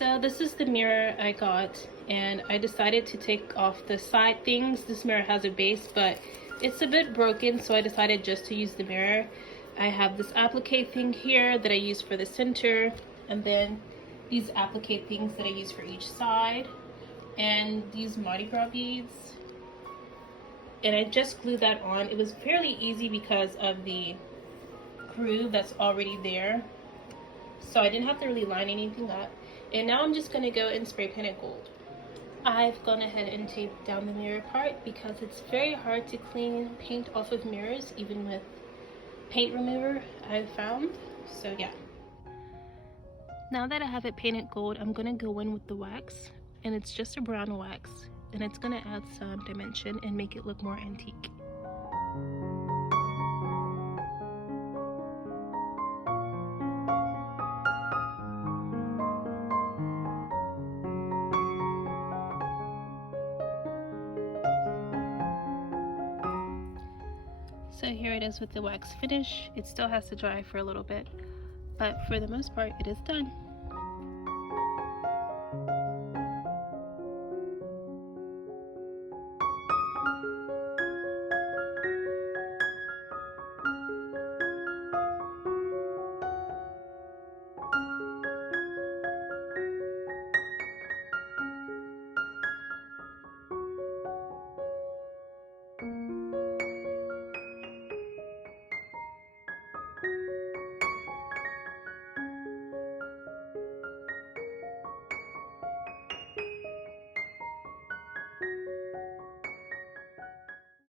So this is the mirror I got, and I decided to take off the side things. This mirror has a base, but it's a bit broken, so I decided just to use the mirror. I have this applique thing here that I use for the center, and then these applique things that I use for each side, and these Mardi Gras beads. And I just glued that on. It was fairly easy because of the groove that's already there, so I didn't have to really line anything up. And now I'm just going to go and spray paint it gold. I've gone ahead and taped down the mirror part because it's very hard to clean paint off of mirrors, even with paint remover, I've found. So yeah. Now that I have it painted gold, I'm going to go in with the wax, and it's just a brown wax, and it's going to add some dimension and make it look more antique. So here it is with the wax finish. It still has to dry for a little bit, but for the most part it is done.